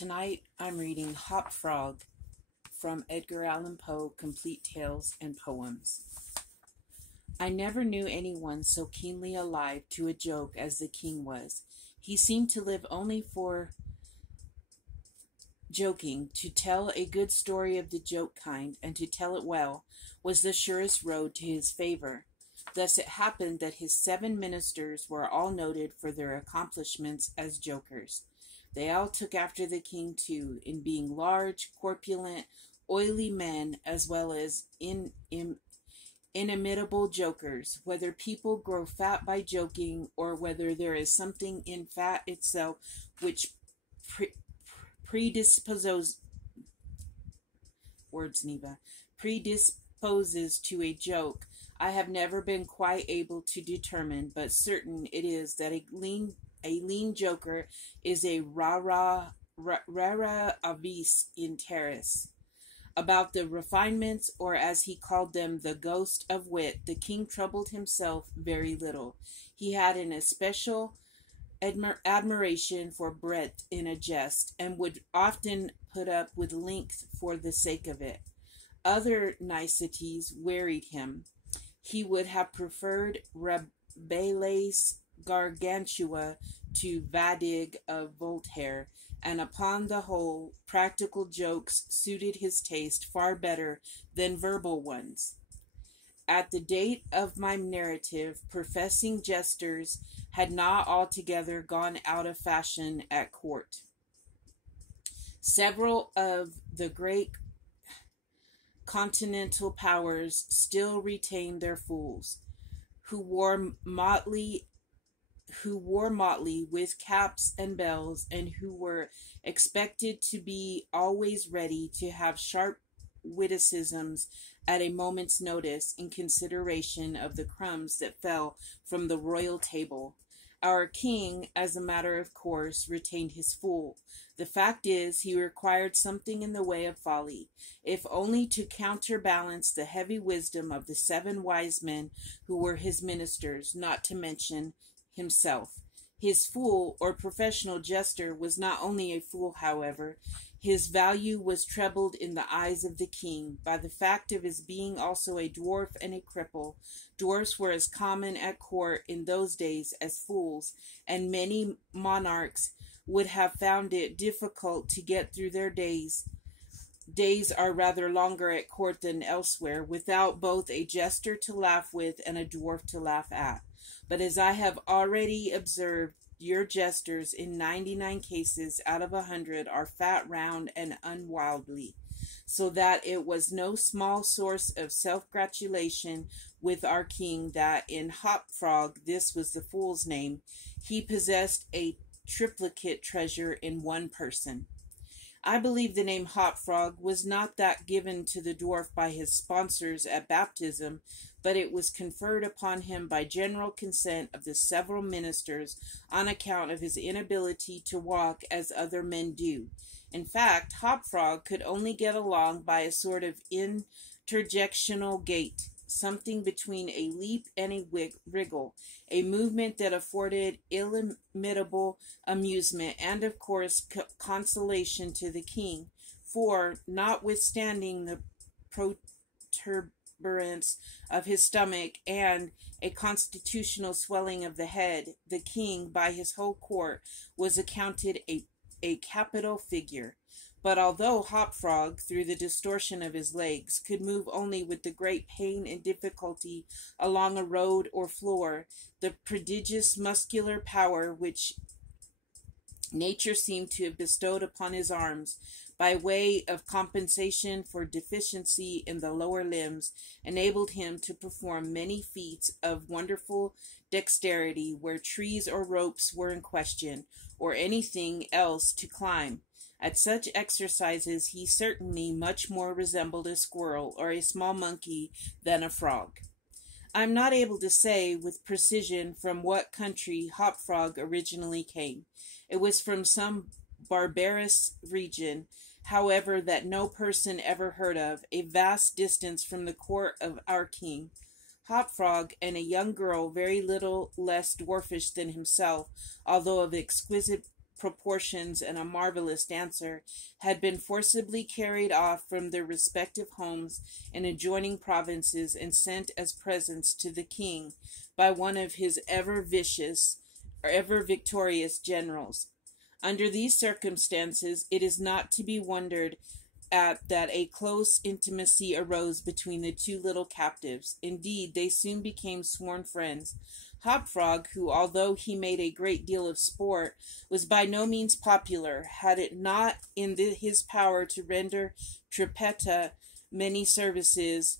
Tonight I'm reading Hop Frog from Edgar Allan Poe, Complete Tales and Poems. I never knew anyone so keenly alive to a joke as the king was. He seemed to live only for joking. To tell a good story of the joke kind, and to tell it well, was the surest road to his favor. Thus it happened that his 7 ministers were all noted for their accomplishments as jokers. They all took after the king, too, in being large, corpulent, oily men, as well as inimitable jokers. Whether people grow fat by joking, or whether there is something in fat itself which predisposes to a joke, I have never been quite able to determine, but certain it is that a lean joker is a rara avis in terris. About the refinements, or as he called them, the ghost of wit, the king troubled himself very little. He had an especial admiration for breadth in a jest, and would often put up with length for the sake of it. Other niceties wearied him. He would have preferred Rabelais' Gargantua to Zadig of Voltaire, and upon the whole, practical jokes suited his taste far better than verbal ones. At the date of my narrative, professing jesters had not altogether gone out of fashion at court. Several of the great continental powers still retained their fools, who wore motley with caps and bells, and who were expected to be always ready to have sharp witticisms at a moment's notice in consideration of the crumbs that fell from the royal table. Our king, as a matter of course, retained his fool. The fact is, he required something in the way of folly, if only to counterbalance the heavy wisdom of the 7 wise men who were his ministers, not to mention himself. His fool, or professional jester, was not only a fool, however. His value was trebled in the eyes of the king by the fact of his being also a dwarf and a cripple. Dwarfs were as common at court in those days as fools, and many monarchs would have found it difficult to get through their days. Days are rather longer at court than elsewhere, without both a jester to laugh with and a dwarf to laugh at. But as I have already observed, your jesters in 99 cases out of 100 are fat, round, and unwieldy, so that it was no small source of self-gratulation with our king that in Hop Frog, this was the fool's name, he possessed a triplicate treasure in one person. I believe the name Hop Frog was not that given to the dwarf by his sponsors at baptism, but it was conferred upon him by general consent of the several ministers on account of his inability to walk as other men do. In fact, Hop Frog could only get along by a sort of interjectional gait, something between a leap and a wriggle, a movement that afforded illimitable amusement and, of course, consolation to the king, for, notwithstanding the protuberance of his stomach and a constitutional swelling of the head, the king, by his whole court, was accounted a capital figure. But although Hop Frog, through the distortion of his legs, could move only with the great pain and difficulty along a road or floor, the prodigious muscular power which nature seemed to have bestowed upon his arms, by way of compensation for deficiency in the lower limbs, enabled him to perform many feats of wonderful dexterity where trees or ropes were in question, or anything else to climb. At such exercises he certainly much more resembled a squirrel or a small monkey than a frog. I am not able to say with precision from what country Hop Frog originally came. It was from some barbarous region, however, that no person ever heard of, a vast distance from the court of our king. Hop Frog and a young girl very little less dwarfish than himself, although of exquisite proportions and a marvelous dancer, had been forcibly carried off from their respective homes in adjoining provinces and sent as presents to the king by one of his ever victorious generals. Under these circumstances, it is not to be wondered at that a close intimacy arose between the two little captives. Indeed, they soon became sworn friends. Hopfrog, who, although he made a great deal of sport, was by no means popular, had it not in his power to render Tripetta many services,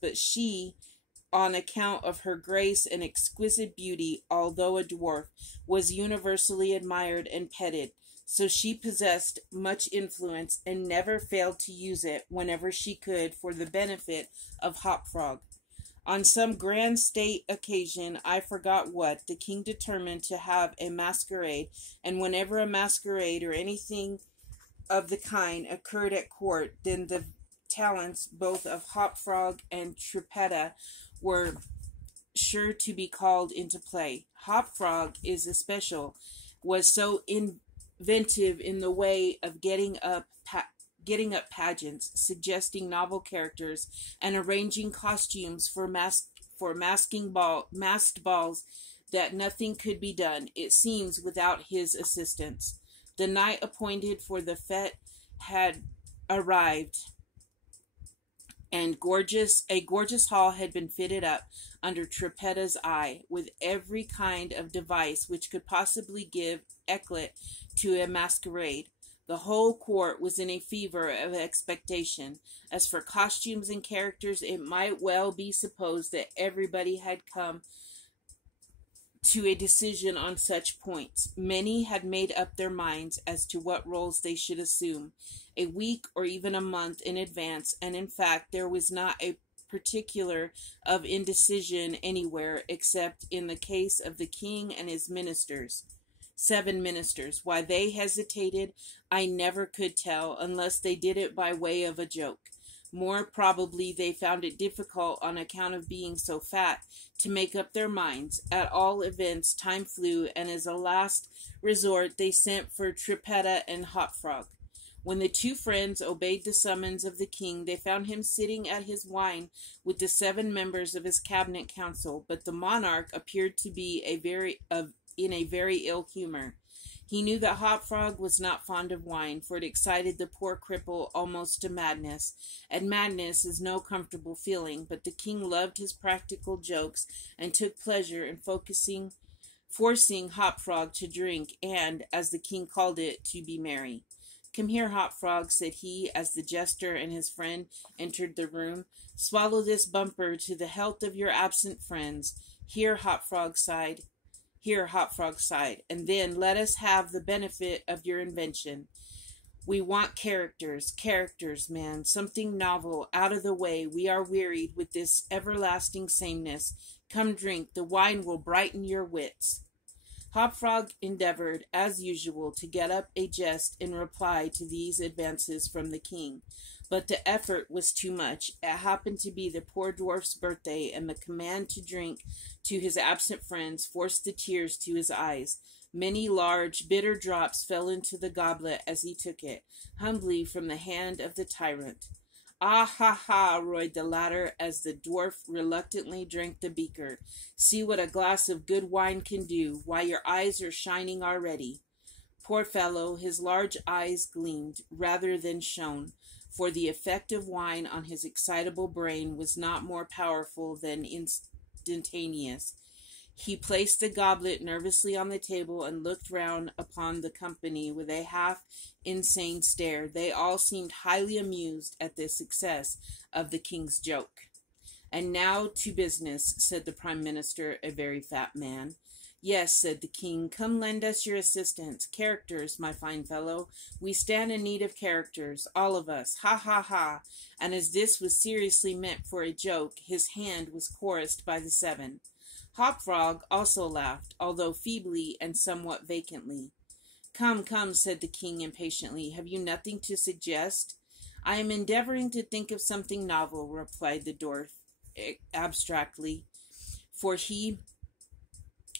but she, on account of her grace and exquisite beauty, although a dwarf, was universally admired and petted. So she possessed much influence and never failed to use it whenever she could for the benefit of Hopfrog. On some grand state occasion, I forgot what, the king determined to have a masquerade, and whenever a masquerade or anything of the kind occurred at court, then the talents both of Hopfrog and Trippetta were sure to be called into play. Hopfrog was so inventive in the way of getting up pageants, suggesting novel characters, and arranging costumes for masked balls, that nothing could be done, it seems, without his assistance. The night appointed for the fete had arrived, and a gorgeous hall had been fitted up under Trippetta's eye, with every kind of device which could possibly give eclat to a masquerade. The whole court was in a fever of expectation. As for costumes and characters, it might well be supposed that everybody had come to a decision on such points. Many had made up their minds as to what roles they should assume, a week or even a month in advance, and in fact there was not a particular of indecision anywhere except in the case of the king and his ministers. 7 ministers. Why they hesitated, I never could tell, unless they did it by way of a joke. More probably they found it difficult, on account of being so fat, to make up their minds. At all events, time flew, and as a last resort they sent for Trippetta and Hopfrog. When the two friends obeyed the summons of the king, they found him sitting at his wine with the 7 members of his cabinet council, but the monarch appeared to be in a very ill humor. He knew that Hopfrog was not fond of wine, for it excited the poor cripple almost to madness, and madness is no comfortable feeling, but the king loved his practical jokes, and took pleasure in forcing Hopfrog to drink, and, as the king called it, to be merry. "Come here, Hopfrog," said he, as the jester and his friend entered the room. "Swallow this bumper to the health of your absent friends." Here Hopfrog sighed, and then let us have the benefit of your invention. We want characters, man, something novel, out of the way. We are wearied with this everlasting sameness. Come drink, the wine will brighten your wits. Hopfrog endeavored, as usual, to get up a jest in reply to these advances from the king, but the effort was too much. It happened to be the poor dwarf's birthday, and the command to drink to his absent friends forced the tears to his eyes. Many large, bitter drops fell into the goblet as he took it, humbly from the hand of the tyrant. "Ah, ha, ha," roared the latter, as the dwarf reluctantly drank the beaker. "See what a glass of good wine can do. Why, your eyes are shining already." Poor fellow, his large eyes gleamed, rather than shone, for the effect of wine on his excitable brain was not more powerful than instantaneous. He placed the goblet nervously on the table and looked round upon the company with a half-insane stare. They all seemed highly amused at the success of the king's joke. "And now to business," said the prime minister, a very fat man. "Yes," said the king, "come lend us your assistance. Characters, my fine fellow. We stand in need of characters, all of us. Ha, ha, ha." And as this was seriously meant for a joke, his hand was chorused by the 7. Hopfrog also laughed, although feebly and somewhat vacantly. "Come, come," said the king impatiently. "Have you nothing to suggest?" "I am endeavoring to think of something novel," replied the dwarf abstractedly, for he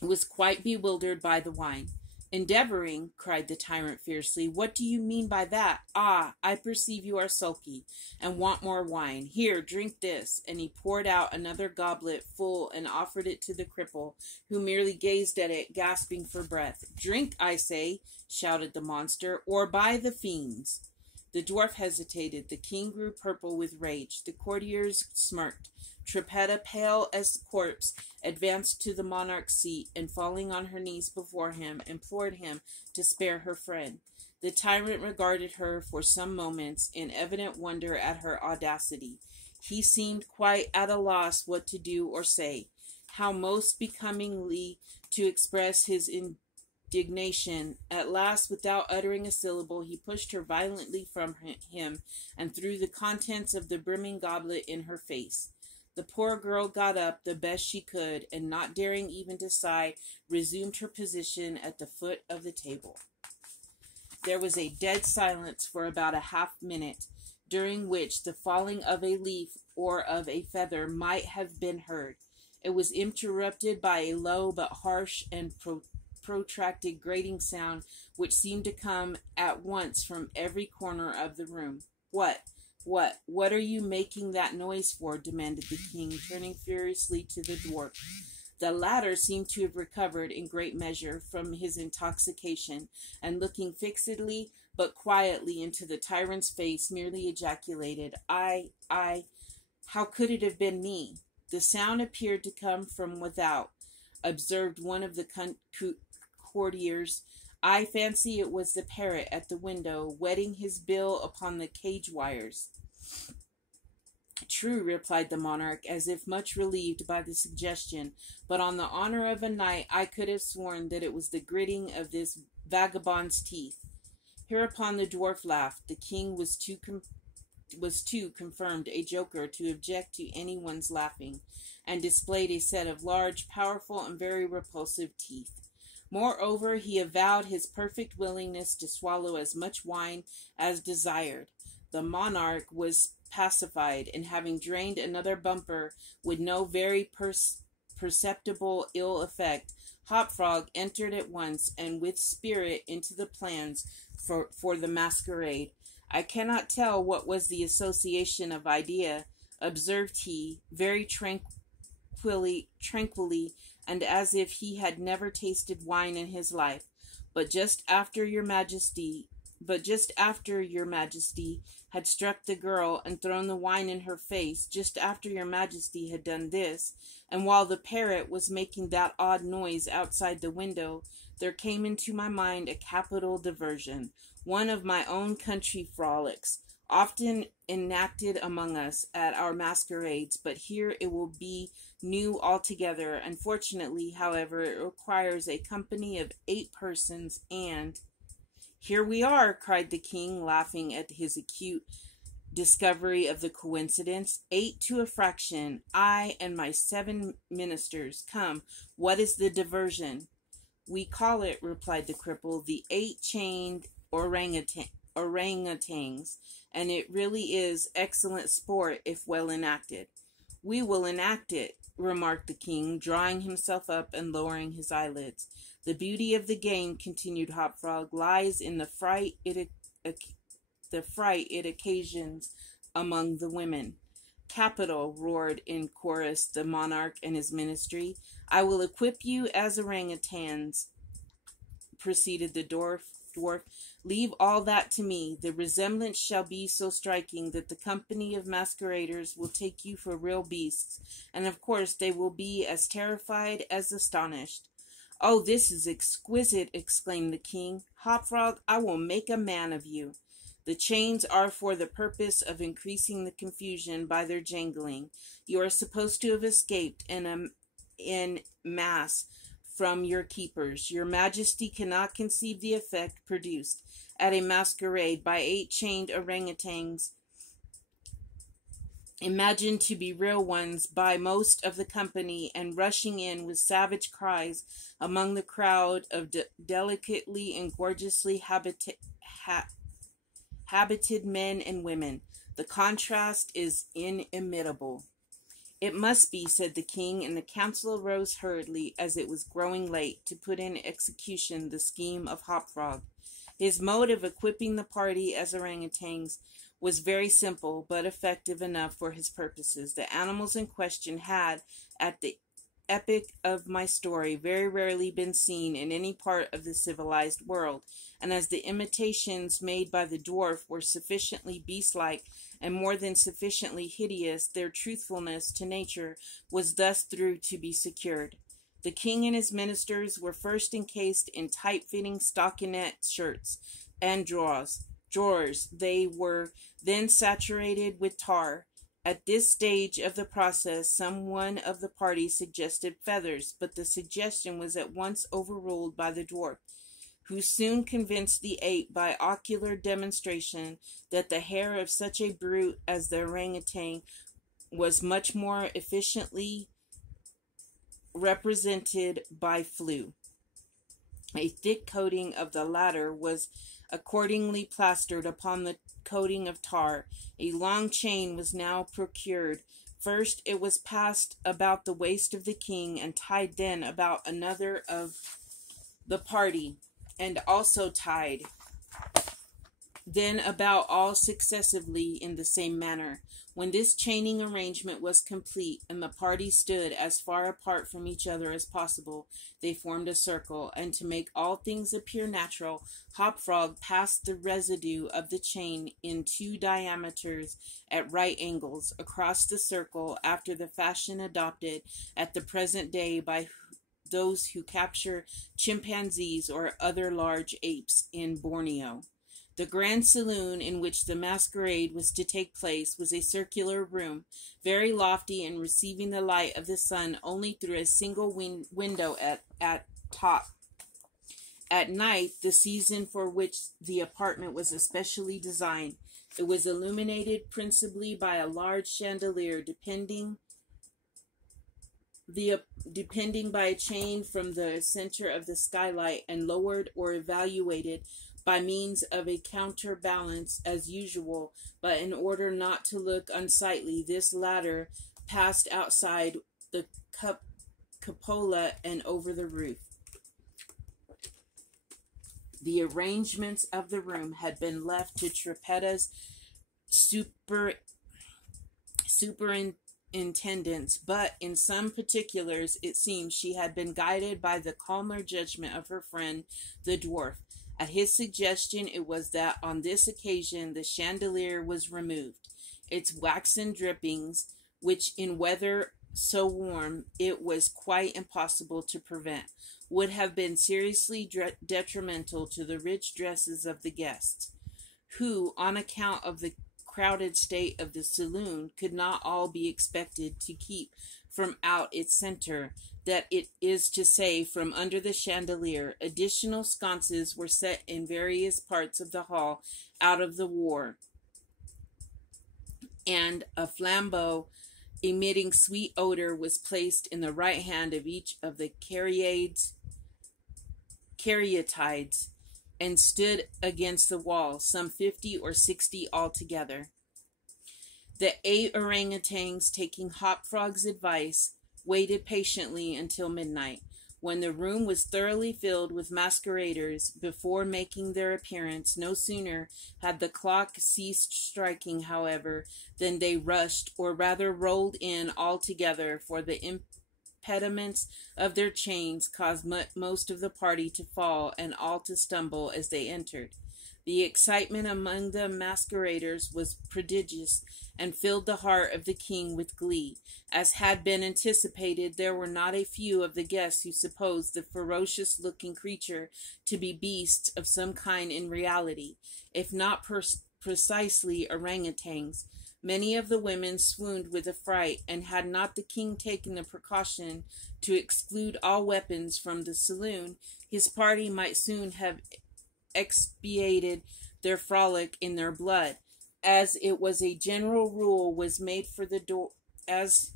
was quite bewildered by the wine. Endeavoring, cried the tyrant fiercely. What do you mean by that? Ah, I perceive you are sulky, and want more wine. Here, drink this. And he poured out another goblet full and offered it to the cripple, who merely gazed at it, gasping for breath. Drink, I say, shouted the monster, or by the fiends. The dwarf hesitated. The king grew purple with rage. The courtiers smirked. Trippetta, pale as the corpse, advanced to the monarch's seat, and falling on her knees before him, implored him to spare her friend. The tyrant regarded her for some moments in evident wonder at her audacity. He seemed quite at a loss what to do or say, how most becomingly to express his indignation. At last, without uttering a syllable, he pushed her violently from him and threw the contents of the brimming goblet in her face. The poor girl got up the best she could, and not daring even to sigh, resumed her position at the foot of the table. There was a dead silence for about a half-minute, during which the falling of a leaf or of a feather might have been heard. It was interrupted by a low but harsh and protracted grating sound, which seemed to come at once from every corner of the room. What are you making that noise for? Demanded the king, turning furiously to the dwarf. The latter seemed to have recovered in great measure from his intoxication, and looking fixedly but quietly into the tyrant's face, merely ejaculated, how could it have been me? The sound appeared to come from without, observed one of the courtiers. I fancy it was the parrot at the window, wetting his bill upon the cage wires. True, replied the monarch, as if much relieved by the suggestion, but on the honor of a knight I could have sworn that it was the gritting of this vagabond's teeth. Hereupon the dwarf laughed. The king was too confirmed a joker to object to anyone's laughing, and displayed a set of large, powerful, and very repulsive teeth. Moreover, he avowed his perfect willingness to swallow as much wine as desired. The monarch was pacified, and having drained another bumper with no very perceptible ill effect, Hopfrog entered at once and with spirit into the plans for the masquerade. I cannot tell what was the association of idea, observed he, very tranquilly, and as if he had never tasted wine in his life. But just after your majesty had struck the girl and thrown the wine in her face, just after your majesty had done this, and while the parrot was making that odd noise outside the window, there came into my mind a capital diversion, one of my own country frolics, often enacted among us at our masquerades, but here it will be new altogether. Unfortunately, however, it requires a company of 8 persons, and... Here we are, cried the king, laughing at his acute discovery of the coincidence. 8 to a fraction, I and my 7 ministers. Come, what is the diversion? We call it, replied the cripple, the 8 chained orangutans, and it really is excellent sport if well enacted. We will enact it, remarked the king, drawing himself up and lowering his eyelids. The beauty of the game, continued Hopfrog, lies in the fright it occasions among the women. Capital, roared in chorus the monarch and his ministry. I will equip you as orangutans, proceeded the dwarf. Leave all that to me. The resemblance shall be so striking that the company of masqueraders will take you for real beasts, and of course they will be as terrified as astonished. Oh, this is exquisite, exclaimed the king. Hopfrog, I will make a man of you. The chains are for the purpose of increasing the confusion by their jangling. You are supposed to have escaped in mass from your keepers. Your majesty cannot conceive the effect produced at a masquerade by 8 chained orangutans, imagined to be real ones by most of the company, and rushing in with savage cries among the crowd of delicately and gorgeously habited men and women. The contrast is inimitable. "It must be," said the king, and the council arose hurriedly, as it was growing late, to put in execution the scheme of Hop Frog. His mode of equipping the party as orangutans was very simple, but effective enough for his purposes. The animals in question had, at the epoch of my story, very rarely been seen in any part of the civilized world, and as the imitations made by the dwarf were sufficiently beast-like and more than sufficiently hideous, their truthfulness to nature was thus through to be secured. The king and his ministers were first encased in tight-fitting stockinette shirts and drawers. They were then saturated with tar. At this stage of the process, some one of the party suggested feathers, but the suggestion was at once overruled by the dwarf, who soon convinced the ape by ocular demonstration that the hair of such a brute as the orangutan was much more efficiently represented by flew. A thick coating of the latter was accordingly plastered upon the coating of tar. A long chain was now procured. First it was passed about the waist of the king, and tied then about another of the party, and also tied then about all successively in the same manner. When this chaining arrangement was complete, and the party stood as far apart from each other as possible, they formed a circle, and to make all things appear natural, Hop Frog passed the residue of the chain in 2 diameters at right angles across the circle, after the fashion adopted at the present day by those who capture chimpanzees or other large apes in Borneo. The grand saloon in which the masquerade was to take place was a circular room, very lofty and receiving the light of the sun only through a single window at top. At night, the season for which the apartment was especially designed, it was illuminated principally by a large chandelier depending by a chain from the center of the skylight, and lowered or evaluated by means of a counterbalance as usual, but in order not to look unsightly, this latter passed outside the cupola and over the roof. The arrangements of the room had been left to Trippetta's superintendence, but in some particulars it seems she had been guided by the calmer judgment of her friend the dwarf. At his suggestion it was that on this occasion the chandelier was removed. Its waxen drippings, which in weather so warm it was quite impossible to prevent, would have been seriously detrimental to the rich dresses of the guests, who, on account of the crowded state of the saloon, could not all be expected to keep from out its center, that it is to say, from under the chandelier. Additional sconces were set in various parts of the hall out of the war, and a flambeau emitting sweet odor was placed in the right hand of each of the caryatides, and stood against the wall, some 50 or 60 altogether. The 8 orangutans, taking Hop Frog's advice, waited patiently until midnight, when the room was thoroughly filled with masqueraders, before making their appearance. No sooner had the clock ceased striking, however, than they rushed, or rather rolled in all together, for the impediments of their chains caused most of the party to fall, and all to stumble as they entered. The excitement among the masqueraders was prodigious, and filled the heart of the king with glee. As had been anticipated, there were not a few of the guests who supposed the ferocious-looking creature to be beasts of some kind in reality, if not precisely orangutans. Many of the women swooned with affright, and had not the king taken the precaution to exclude all weapons from the saloon, his party might soon have expiated their frolic in their blood, as it was a general rule was made for the door, as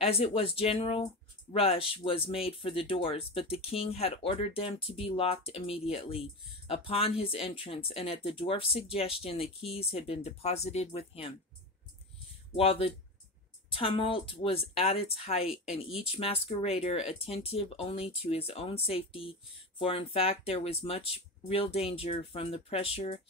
it was general rush was made for the doors, but the king had ordered them to be locked immediately upon his entrance, and at the dwarf's suggestion the keys had been deposited with him. While the tumult was at its height, and each masquerader attentive only to his own safety, for in fact there was much real danger from the pressure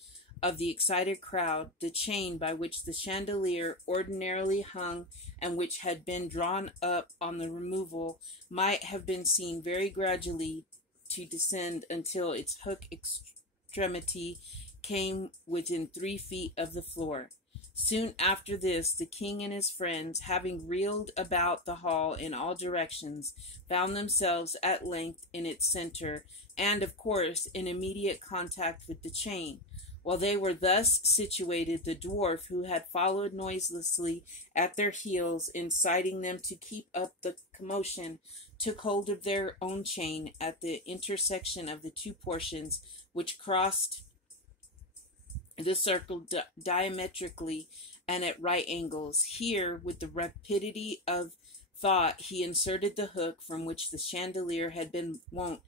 of the excited crowd. The chain by which the chandelier ordinarily hung, and which had been drawn up on the removal, might have been seen very gradually to descend until its hook extremity came within 3 feet of the floor. Soon after this, the king and his friends, having reeled about the hall in all directions, found themselves at length in its center, and, of course, in immediate contact with the chain. While they were thus situated, the dwarf, who had followed noiselessly at their heels, inciting them to keep up the commotion, took hold of their own chain at the intersection of the two portions which crossed the circle diametrically and at right angles. Here, with the rapidity of thought, he inserted the hook from which the chandelier had been wont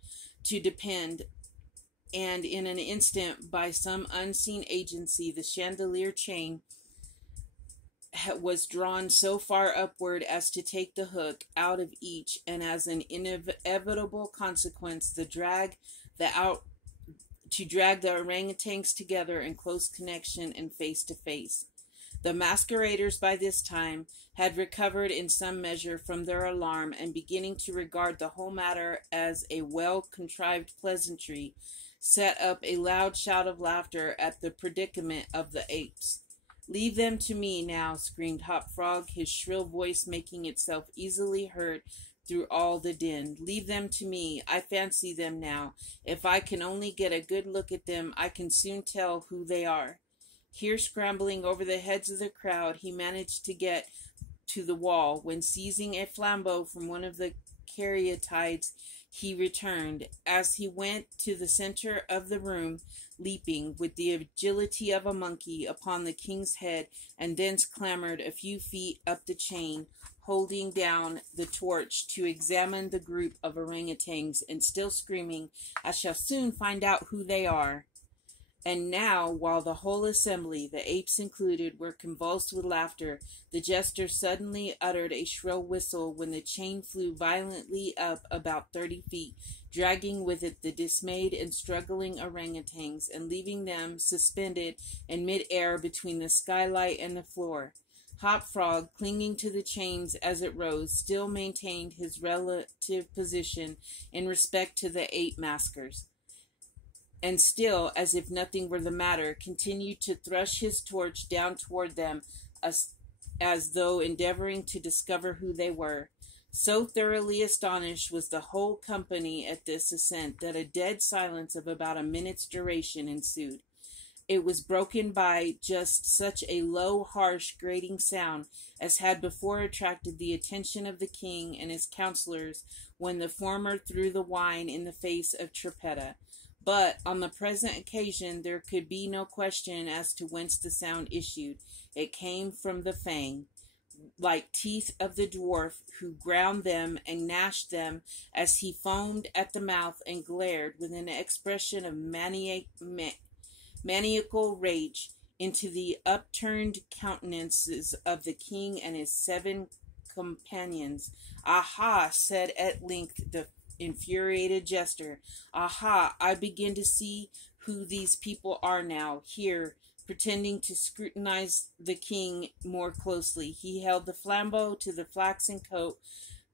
to depend, and in an instant, by some unseen agency, the chandelier chain was drawn so far upward as to take the hook out of each, and as an inevitable consequence, to drag the orangutans together in close connection and face to face. The masqueraders by this time had recovered in some measure from their alarm, and beginning to regard the whole matter as a well-contrived pleasantry, set up a loud shout of laughter at the predicament of the apes. "Leave them to me now," screamed Hop Frog, his shrill voice making itself easily heard through all the din. "Leave them to me. I fancy them now. If I can only get a good look at them, I can soon tell who they are." Here, scrambling over the heads of the crowd, he managed to get to the wall, when, seizing a flambeau from one of the caryatides, he returned. As he went to the center of the room, leaping with the agility of a monkey upon the king's head, and thence clambered a few feet up the chain, holding down the torch to examine the group of orangutans, and still screaming, "I shall soon find out who they are." And now, while the whole assembly, the apes included, were convulsed with laughter, the jester suddenly uttered a shrill whistle, when the chain flew violently up about 30 feet, dragging with it the dismayed and struggling orangutans, and leaving them suspended in mid-air between the skylight and the floor. Hop Frog, clinging to the chains as it rose, still maintained his relative position in respect to the ape maskers, and still, as if nothing were the matter, continued to thrust his torch down toward them, as though endeavoring to discover who they were. So thoroughly astonished was the whole company at this ascent, that a dead silence of about a minute's duration ensued. It was broken by just such a low, harsh, grating sound as had before attracted the attention of the king and his counselors when the former threw the wine in the face of Trippetta. But on the present occasion there could be no question as to whence the sound issued. It came from the fang, like teeth of the dwarf, who ground them and gnashed them as he foamed at the mouth and glared with an expression of maniacal rage into the upturned countenances of the king and his 7 companions. "Aha!" said at length the infuriated jester. "Aha! I begin to see who these people are now." Here, pretending to scrutinize the king more closely, he held the flambeau to the flaxen coat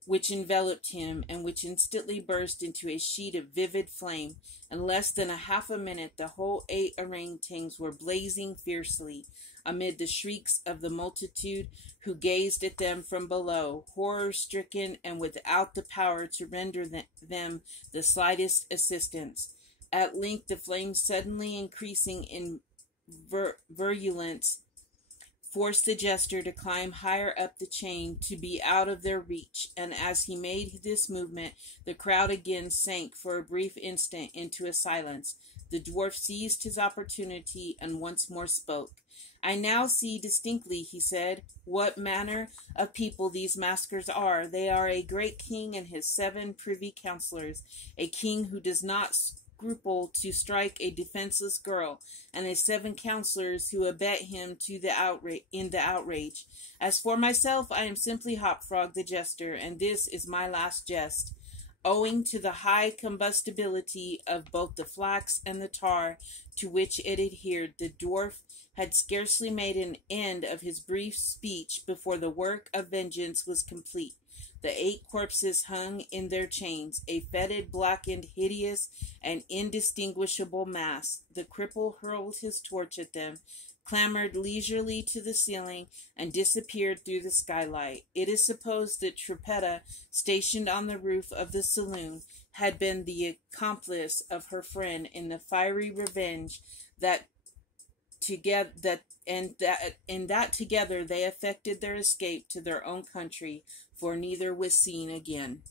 which enveloped him, and which instantly burst into a sheet of vivid flame. In less than half a minute, the whole 8 orangutans were blazing fiercely, amid the shrieks of the multitude who gazed at them from below, horror-stricken and without the power to render them the slightest assistance. At length, the flames suddenly increasing in virulence, forced the jester to climb higher up the chain to be out of their reach, and as he made this movement, the crowd again sank for a brief instant into a silence. The dwarf seized his opportunity and once more spoke. "I now see distinctly," he said, "what manner of people these maskers are. They are a great king and his 7 privy councillors, a king who does not scruple to strike a defenseless girl, and his 7 counselors who abet him to the outrage. As for myself, I am simply Hopfrog the jester, and this is my last jest. Owing to the high combustibility of both the flax and the tar to which it adhered, the dwarf had scarcely made an end of his brief speech before the work of vengeance was complete. The 8 corpses hung in their chains, a fetid, blackened, hideous, and indistinguishable mass. The cripple hurled his torch at them, clambered leisurely to the ceiling, and disappeared through the skylight. It is supposed that Trippetta, stationed on the roof of the saloon, had been the accomplice of her friend in the fiery revenge that together they effected their escape to their own country, for neither was seen again.